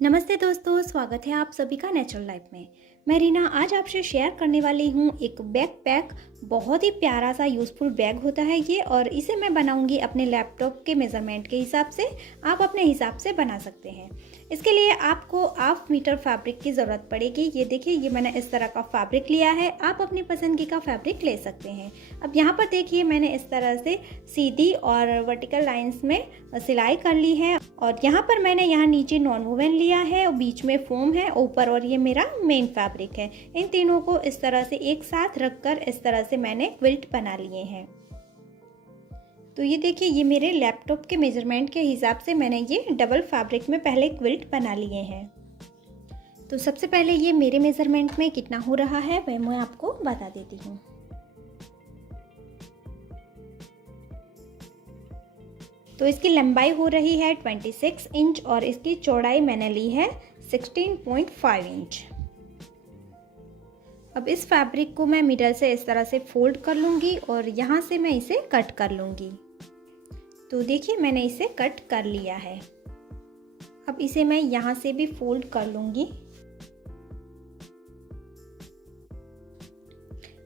नमस्ते दोस्तों, स्वागत है आप सभी का नेचुरल लाइफ में। मैं रीना आज आपसे शेयर करने वाली हूँ एक बैकपैक। बहुत ही प्यारा सा यूज़फुल बैग होता है ये, और इसे मैं बनाऊंगी अपने लैपटॉप के मेज़रमेंट के हिसाब से। आप अपने हिसाब से बना सकते हैं। इसके लिए आपको 1/2 मीटर फैब्रिक की ज़रूरत पड़ेगी। ये देखिए, ये मैंने इस तरह का फैब्रिक लिया है। आप अपनी पसंद का फैब्रिक ले सकते हैं। अब यहाँ पर देखिए, मैंने इस तरह से सीधी और वर्टिकल लाइंस में सिलाई कर ली है। और यहाँ पर मैंने यहाँ नीचे नॉन वूवन लिया है और बीच में फोम है ऊपर, और ये मेरा मेन फैब्रिक है। इन तीनों को इस तरह से एक साथ रखकर इस तरह से मैंने क्विल्ट बना लिए हैं। तो ये देखिए, ये मेरे लैपटॉप के मेजरमेंट के हिसाब से मैंने ये डबल फैब्रिक में पहले क्विल्ट बना लिए हैं। तो सबसे पहले ये मेरे मेजरमेंट में कितना हो रहा है वह मैं आपको बता देती हूँ। तो इसकी लंबाई हो रही है 26 इंच और इसकी चौड़ाई मैंने ली है 16.5 इंच। अब इस फैब्रिक को मैं मिडल से इस तरह से फोल्ड कर लूँगी और यहाँ से मैं इसे कट कर लूँगी। तो देखिए, मैंने इसे कट कर लिया है। अब इसे मैं यहाँ से भी फोल्ड कर लूँगी।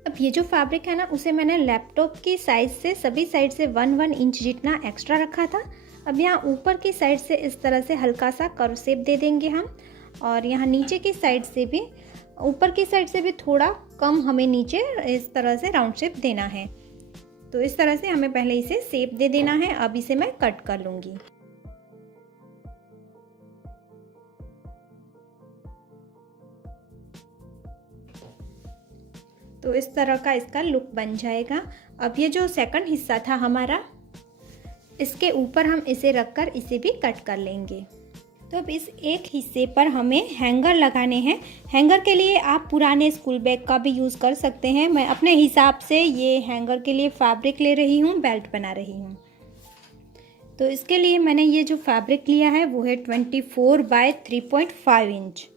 अब ये जो फैब्रिक है ना, उसे मैंने लैपटॉप की साइड से सभी साइड से 1 इंच जितना एक्स्ट्रा रखा था। अब यहाँ ऊपर की साइड से इस तरह से हल्का सा कर्व शेप दे देंगे हम, और यहाँ नीचे की साइड से भी, ऊपर की साइड से भी थोड़ा कम हमें नीचे इस तरह से राउंड शेप देना है। तो इस तरह से हमें पहले इसे शेप दे देना है। अब इसे मैं कट कर लूँगी। तो इस तरह का इसका लुक बन जाएगा। अब ये जो सेकंड हिस्सा था हमारा, इसके ऊपर हम इसे रखकर इसे भी कट कर लेंगे। तो अब इस एक हिस्से पर हमें हैंगर लगाने हैं। हैंगर के लिए आप पुराने स्कूल बैग का भी यूज़ कर सकते हैं। मैं अपने हिसाब से ये हैंगर के लिए फैब्रिक ले रही हूँ, बेल्ट बना रही हूँ। तो इसके लिए मैंने ये जो फैब्रिक लिया है वो है 24 बाय 3.5 इंच।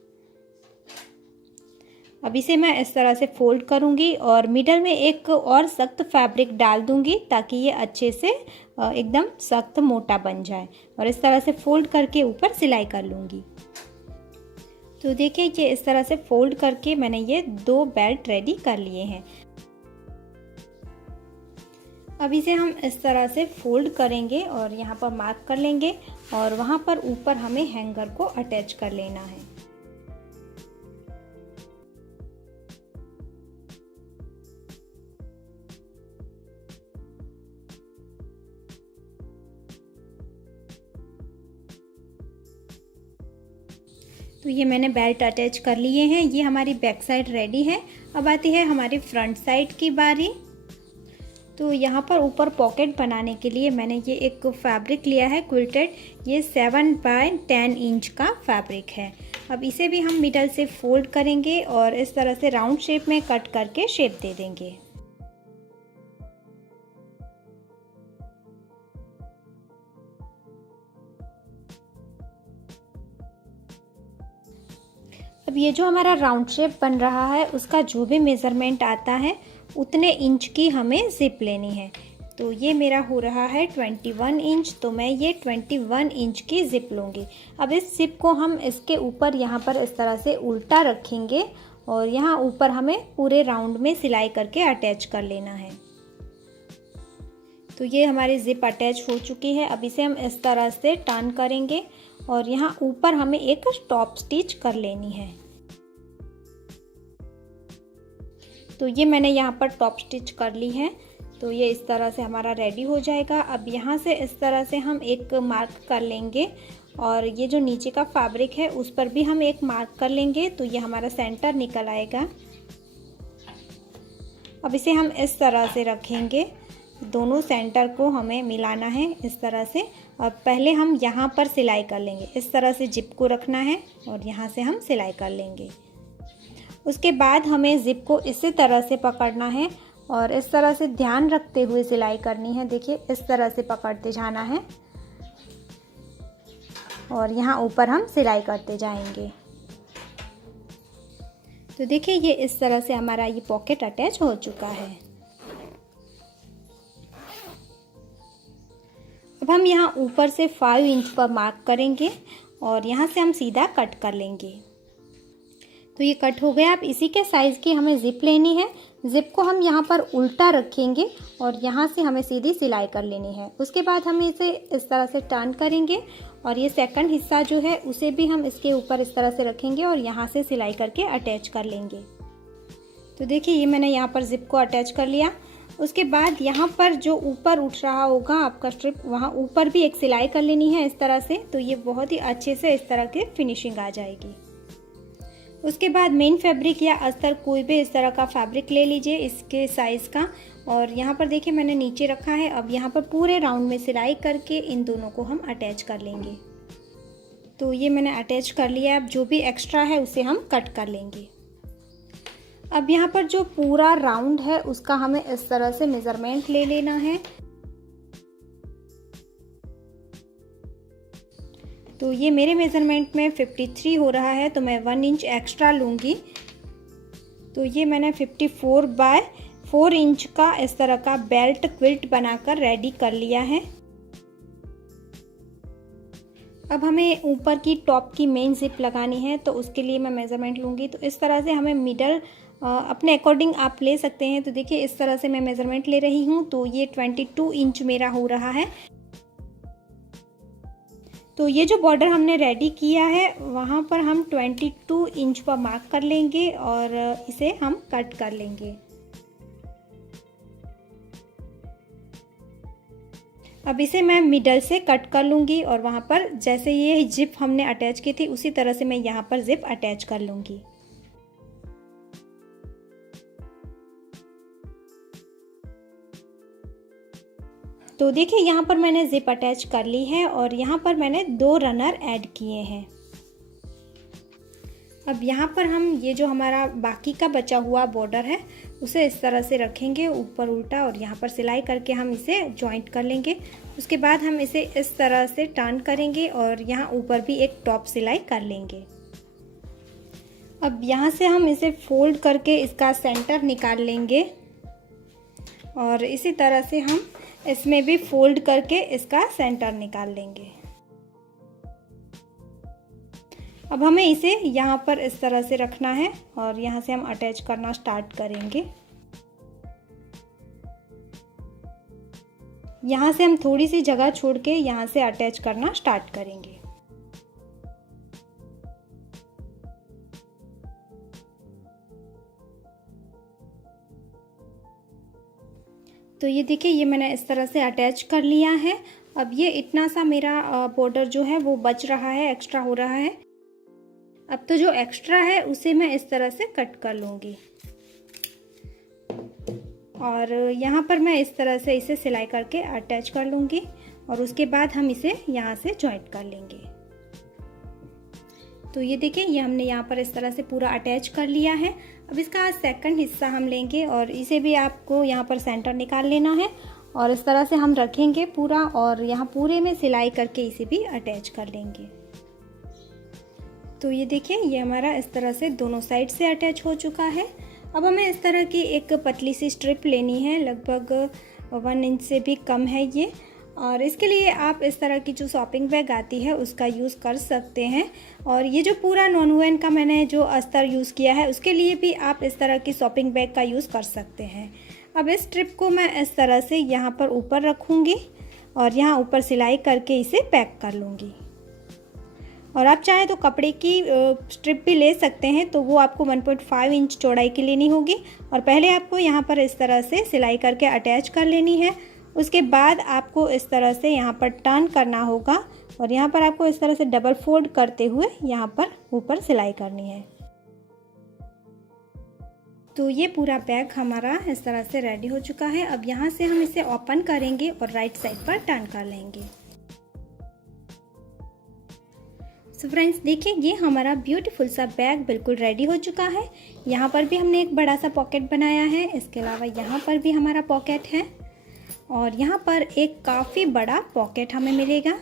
अब इसे मैं इस तरह से फोल्ड करूंगी और मिडल में एक और सख्त फैब्रिक डाल दूंगी ताकि ये अच्छे से एकदम सख्त मोटा बन जाए, और इस तरह से फोल्ड करके ऊपर सिलाई कर लूंगी। तो देखिए, ये इस तरह से फोल्ड करके मैंने ये 2 बेल्ट रेडी कर लिए हैं। अब इसे हम इस तरह से फोल्ड करेंगे और यहाँ पर मार्क कर लेंगे, और वहाँ पर ऊपर हमें हैंगर को अटैच कर लेना है। तो ये मैंने बेल्ट अटैच कर लिए हैं। ये हमारी बैक साइड रेडी है। अब आती है हमारी फ्रंट साइड की बारी। तो यहाँ पर ऊपर पॉकेट बनाने के लिए मैंने ये एक फैब्रिक लिया है क्विल्टेड। ये 7 बाय 10 इंच का फैब्रिक है। अब इसे भी हम मिडल से फोल्ड करेंगे और इस तरह से राउंड शेप में कट करके शेप दे देंगे। अब ये जो हमारा राउंड शेप बन रहा है, उसका जो भी मेज़रमेंट आता है उतने इंच की हमें ज़िप लेनी है। तो ये मेरा हो रहा है 21 इंच, तो मैं ये 21 इंच की ज़िप लूँगी। अब इस ज़िप को हम इसके ऊपर यहाँ पर इस तरह से उल्टा रखेंगे और यहाँ ऊपर हमें पूरे राउंड में सिलाई करके अटैच कर लेना है। तो ये हमारी ज़िप अटैच हो चुकी है। अब इसे हम इस तरह से टर्न करेंगे और यहाँ ऊपर हमें एक टॉप स्टिच कर लेनी है। तो ये मैंने यहाँ पर टॉप स्टिच कर ली है। तो ये इस तरह से हमारा रेडी हो जाएगा। अब यहाँ से इस तरह से हम एक मार्क कर लेंगे, और ये जो नीचे का फैब्रिक है उस पर भी हम एक मार्क कर लेंगे। तो ये हमारा सेंटर निकल आएगा। अब इसे हम इस तरह से रखेंगे, दोनों सेंटर को हमें मिलाना है इस तरह से। अब पहले हम यहाँ पर सिलाई कर लेंगे। इस तरह से जिप को रखना है और यहाँ से हम सिलाई कर लेंगे। उसके बाद हमें जिप को इसी तरह से पकड़ना है और इस तरह से ध्यान रखते हुए सिलाई करनी है। देखिए, इस तरह से पकड़ते जाना है और यहाँ ऊपर हम सिलाई करते जाएंगे। तो देखिए, ये इस तरह से हमारा ये पॉकेट अटैच हो चुका है। अब हम यहाँ ऊपर से 5 इंच पर मार्क करेंगे और यहाँ से हम सीधा कट कर लेंगे। तो ये कट हो गया। अब इसी के साइज़ की हमें ज़िप लेनी है। ज़िप को हम यहाँ पर उल्टा रखेंगे और यहाँ से हमें सीधी सिलाई कर लेनी है। उसके बाद हम इसे इस तरह से टर्न करेंगे और ये सेकंड हिस्सा जो है उसे भी हम इसके ऊपर इस तरह से रखेंगे और यहाँ से सिलाई करके अटैच कर लेंगे। तो देखिए ये मैंने यहाँ पर ज़िप को अटैच कर लिया। उसके बाद यहाँ पर जो ऊपर उठ रहा होगा आपका स्ट्रिप, वहाँ ऊपर भी एक सिलाई कर लेनी है इस तरह से। तो ये बहुत ही अच्छे से इस तरह की फिनिशिंग आ जाएगी। उसके बाद मेन फैब्रिक या अस्तर कोई भी इस तरह का फैब्रिक ले लीजिए इसके साइज़ का, और यहाँ पर देखिए मैंने नीचे रखा है। अब यहाँ पर पूरे राउंड में सिलाई करके इन दोनों को हम अटैच कर लेंगे। तो ये मैंने अटैच कर लिया। अब जो भी एक्स्ट्रा है उसे हम कट कर लेंगे। अब यहाँ पर जो पूरा राउंड है उसका हमें इस तरह से मेज़रमेंट ले लेना है। तो ये मेरे मेज़रमेंट में 53 हो रहा है, तो मैं 1 इंच एक्स्ट्रा लूँगी। तो ये मैंने 54 बाय 4 इंच का इस तरह का बेल्ट क्विल्ट बनाकर रेडी कर लिया है। अब हमें ऊपर की टॉप की मेन ज़िप लगानी है, तो उसके लिए मैं मेज़रमेंट लूँगी। तो इस तरह से हमें मिडल अपने अकॉर्डिंग आप ले सकते हैं। तो देखिए इस तरह से मैं मेज़रमेंट ले रही हूँ। तो ये 22 इंच मेरा हो रहा है। तो ये जो बॉर्डर हमने रेडी किया है वहाँ पर हम 22 इंच पर मार्क कर लेंगे और इसे हम कट कर लेंगे। अब इसे मैं मिडल से कट कर लूँगी और वहाँ पर जैसे ये जिप हमने अटैच की थी उसी तरह से मैं यहाँ पर जिप अटैच कर लूँगी। तो देखिए यहाँ पर मैंने जिप अटैच कर ली है और यहाँ पर मैंने 2 रनर ऐड किए हैं। अब यहाँ पर हम ये जो हमारा बाकी का बचा हुआ बॉर्डर है उसे इस तरह से रखेंगे ऊपर उल्टा और यहाँ पर सिलाई करके हम इसे जॉइंट कर लेंगे। उसके बाद हम इसे इस तरह से टर्न करेंगे और यहाँ ऊपर भी एक टॉप सिलाई कर लेंगे। अब यहाँ से हम इसे फोल्ड करके इसका सेंटर निकाल लेंगे और इसी तरह से हम इसमें भी फोल्ड करके इसका सेंटर निकाल लेंगे। अब हमें इसे यहाँ पर इस तरह से रखना है और यहाँ से हम अटैच करना स्टार्ट करेंगे। यहाँ से हम थोड़ी सी जगह छोड़ के यहाँ से अटैच करना स्टार्ट करेंगे। तो ये देखिए ये मैंने इस तरह से अटैच कर लिया है। अब ये इतना सा मेरा बॉर्डर जो है वो बच रहा है, एक्स्ट्रा हो रहा है। अब तो जो एक्स्ट्रा है उसे मैं इस तरह से कट कर लूँगी और यहाँ पर मैं इस तरह से इसे सिलाई करके अटैच कर लूँगी और उसके बाद हम इसे यहाँ से जॉइंट कर लेंगे। तो ये देखिए ये हमने यहाँ पर इस तरह से पूरा अटैच कर लिया है। अब इसका सेकंड हिस्सा हम लेंगे और इसे भी आपको यहाँ पर सेंटर निकाल लेना है और इस तरह से हम रखेंगे पूरा और यहाँ पूरे में सिलाई करके इसे भी अटैच कर लेंगे। तो ये देखिए ये हमारा इस तरह से दोनों साइड से अटैच हो चुका है। अब हमें इस तरह की एक पतली सी स्ट्रिप लेनी है, लगभग 1 इंच से भी कम है ये, और इसके लिए आप इस तरह की जो शॉपिंग बैग आती है उसका यूज़ कर सकते हैं। और ये जो पूरा नॉन-वुवन का मैंने जो अस्तर यूज़ किया है उसके लिए भी आप इस तरह की शॉपिंग बैग का यूज़ कर सकते हैं। अब इस स्ट्रिप को मैं इस तरह से यहाँ पर ऊपर रखूँगी और यहाँ ऊपर सिलाई करके इसे पैक कर लूँगी। और आप चाहें तो कपड़े की स्ट्रिप भी ले सकते हैं, तो वो आपको 1.5 इंच चौड़ाई की लेनी होगी और पहले आपको यहाँ पर इस तरह से सिलाई करके अटैच कर लेनी है। उसके बाद आपको इस तरह से यहाँ पर टर्न करना होगा और यहाँ पर आपको इस तरह से डबल फोल्ड करते हुए यहाँ पर ऊपर सिलाई करनी है। तो ये पूरा बैग हमारा इस तरह से रेडी हो चुका है। अब यहाँ से हम इसे ओपन करेंगे और राइट साइड पर टर्न कर लेंगे। सो फ्रेंड्स देखिए ये हमारा ब्यूटीफुल सा बैग बिल्कुल रेडी हो चुका है। यहाँ पर भी हमने एक बड़ा सा पॉकेट बनाया है, इसके अलावा यहाँ पर भी हमारा पॉकेट है और यहाँ पर एक काफ़ी बड़ा पॉकेट हमें मिलेगा।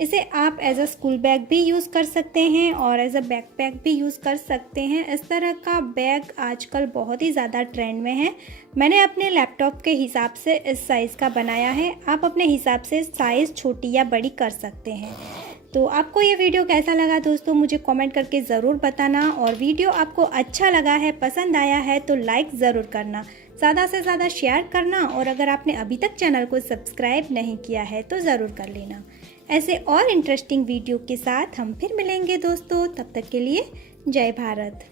इसे आप एज अ स्कूल बैग भी यूज़ कर सकते हैं और एज अ बैकपैक भी यूज़ कर सकते हैं। इस तरह का बैग आजकल बहुत ही ज़्यादा ट्रेंड में है। मैंने अपने लैपटॉप के हिसाब से इस साइज़ का बनाया है, आप अपने हिसाब से साइज़ छोटी या बड़ी कर सकते हैं। तो आपको ये वीडियो कैसा लगा दोस्तों, मुझे कमेंट करके ज़रूर बताना। और वीडियो आपको अच्छा लगा है, पसंद आया है तो लाइक ज़रूर करना, ज़्यादा से ज़्यादा शेयर करना। और अगर आपने अभी तक चैनल को सब्सक्राइब नहीं किया है तो ज़रूर कर लेना। ऐसे और इंटरेस्टिंग वीडियो के साथ हम फिर मिलेंगे दोस्तों, तब तक के लिए जय भारत।